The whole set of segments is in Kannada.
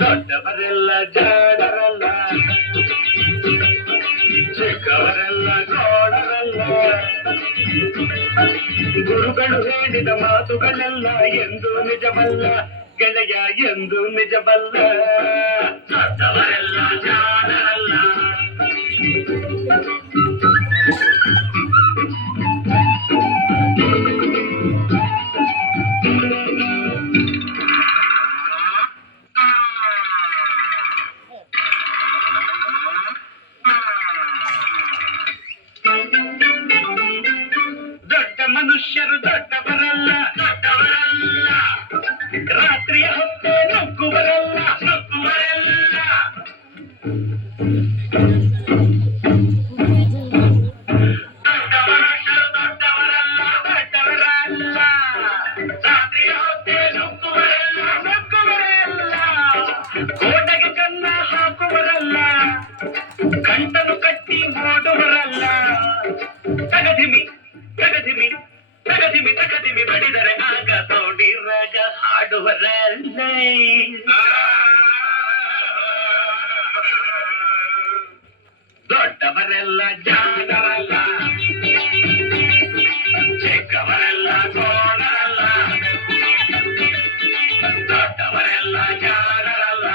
ದೊಡ್ಡವರೆಲ್ಲ ಜಾಣರಲ್ಲ, ಚಿಕ್ಕವರೆಲ್ಲ ಗೋಡರಲ್ಲ. ಗುರುಗಳು ಹೇಳಿದ ಮಾತುಗಳೆಲ್ಲ ಎಂದು ನಿಜವಲ್ಲ ಗೆಳೆಯ, ಎಂದು ನಿಜವಲ್ಲ. ದೊಡ್ಡವರೆಲ್ಲ ಜಾಣರಲ್ಲ. ದೊಡ್ಡ ಮನುಷ್ಯರು ದೊಡ್ಡವರಲ್ಲ, ದೊಡ್ಡವರಲ್ಲ. ರಾತ್ರಿಯ ಹೊತ್ತೆ ನುಗ್ಗುವರಲ್ಲ, ನುಗ್ಗುವರಲ್ಲ. ದೊಡ್ಡ ಮನುಷ್ಯರು ದೊಡ್ಡವರಲ್ಲ, ದೊಡ್ಡವರಲ್ಲ. ರಾತ್ರಿಯ ಹೊತ್ತೆ ನುಗ್ಗುವರಲ್ಲ, ನುಗ್ಗುವರಲ್ಲ. ಕೋಟೆಗೆ ಕನ್ನ ಹಾಕುವರಲ್ಲ, ಗಂಟಲು ಕಟ್ಟಿ ಓಡುವರಲ್ಲ. ತಗದಿಮಿ ತಗದಿಮಿ ತಗದಿಮಿ ತಗದಿಮಿ ಬಡಿದರೆ ಆಗ ತೋಡಿರಾಗ ಹಾಡುವರಲ್ಲ. ದೊಡ್ಡವರೆಲ್ಲ ಜಾಣರಲ್ಲ, ಚಿಕ್ಕವರೆಲ್ಲ ಗೋಣರಲ್ಲ. ದೊಡ್ಡವರೆಲ್ಲ ಜಾಣರಲ್ಲ.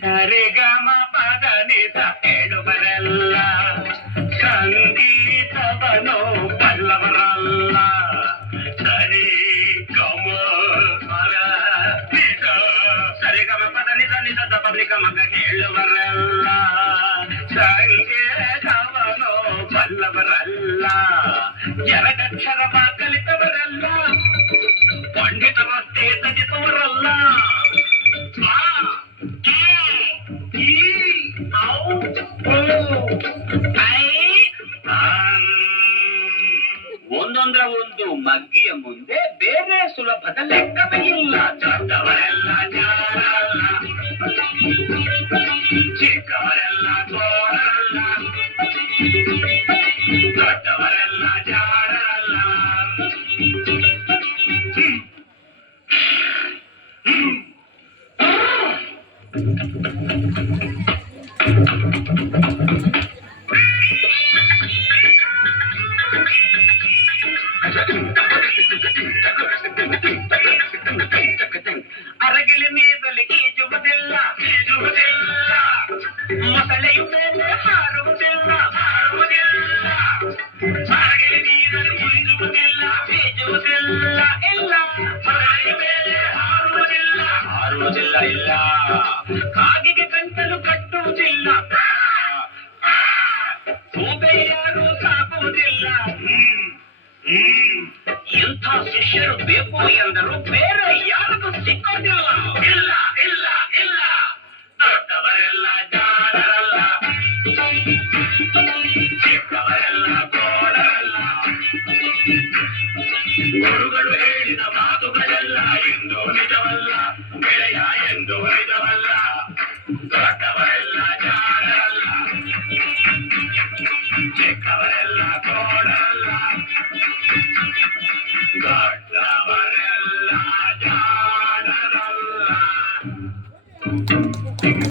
ಸರಿಗಮ ಪದ ನಿಸ ಹೇಳುವರಲ್ಲ, ಸಂಗೀತವನು ಬಲ್ಲವರಲ್ಲ. ಸರಿ ಗಮ ಪದ ನಿಸ, ಸರಿಗಮ ಪದ ನಿಸ ನಿಸದ ಪಬ್ಲಿಕ ಮಗ ಹೇಳುವರಲ್ಲ. ಸಂಗೀತವನು ಬಲ್ಲವರಲ್ಲ. ಎರಡಕ್ಷರವ ಕಲಿತವರಲ್ಲ, ಪಂಡಿತರಷ್ಟೇ ತಜಿಸುವರಲ್ಲ. ಒಂದೊಂದರ ಒಂದು ಮಗ್ಗಿಯ ಮುಂದೆ ಬೇರೆ ಸುಲಭದ ಲೆಕ್ಕವೇ ಇಲ್ಲ. ದೊಡ್ಡವರೆಲ್ಲ ಜಾಣರಲ್ಲ, ಚಿಕ್ಕವರೆಲ್ಲ ಗೋಳರಲ್ಲ. ದೊಡ್ಡವರೆಲ್ಲ ಜಾಣರಲ್ಲ. ಅರಗಿಲಿ ನೀರಲ್ಲಿ ಈಜುವುದಿಲ್ಲ, ಈಜುವುದಿಲ್ಲ. ಮೊಸಳೆಯು ಮೇಲೆ ಹಾರುವುದಿಲ್ಲ, ಹಾರುವುದಿಲ್ಲ. ಅರಗಿಲಿ ನೀರಲ್ಲಿ ಈಜುವುದಿಲ್ಲ, ಈಜುವುದಿಲ್ಲ. ಇಲ್ಲ, ಮೊಸಳೆಯ ಮೇಲೆ ಹಾರುವುದಿಲ್ಲ, ಹಾರುವುದಿಲ್ಲ. ಇಲ್ಲ, ಕಾಗಿಗೆ ಗಂಟಲು ಕಟ್ಟುವುದಿಲ್ಲ, ಸೋಬೆಯಾರು ಸಾಕುವುದಿಲ್ಲ. ಇಂಥ ಶಿಷ್ಯರು ಬೇಕು ಎಂದರು ಬೇರೆ ಯಾರಿಗೂ ಸಿಕ್ಕೋದಿಲ್ಲ. ಇಲ್ಲ ಇಲ್ಲ ಇಲ್ಲ. ದೊಡ್ಡವರೆಲ್ಲ ಜಾಣರಲ್ಲ, ಚಿಕ್ಕವರೆಲ್ಲ ಗೋಳರಲ್ಲ. ಗುರುಗಳು ಹೇಳಿದ ಮಾತುಗಳೆಲ್ಲ ಎಂದು ನಿಜವಲ್ಲ ಗೆಳೆಯ, ಎಂದು ನಿಜವಲ್ಲ. ದೊಡ್ಡವರೆಲ್ಲ ಜಾಣರಲ್ಲ, ಚಿಕ್ಕವರೆಲ್ಲ ಗೋಳರಲ್ಲ. ದೊಡ್ಡವರೆಲ್ಲ ಜಾಣ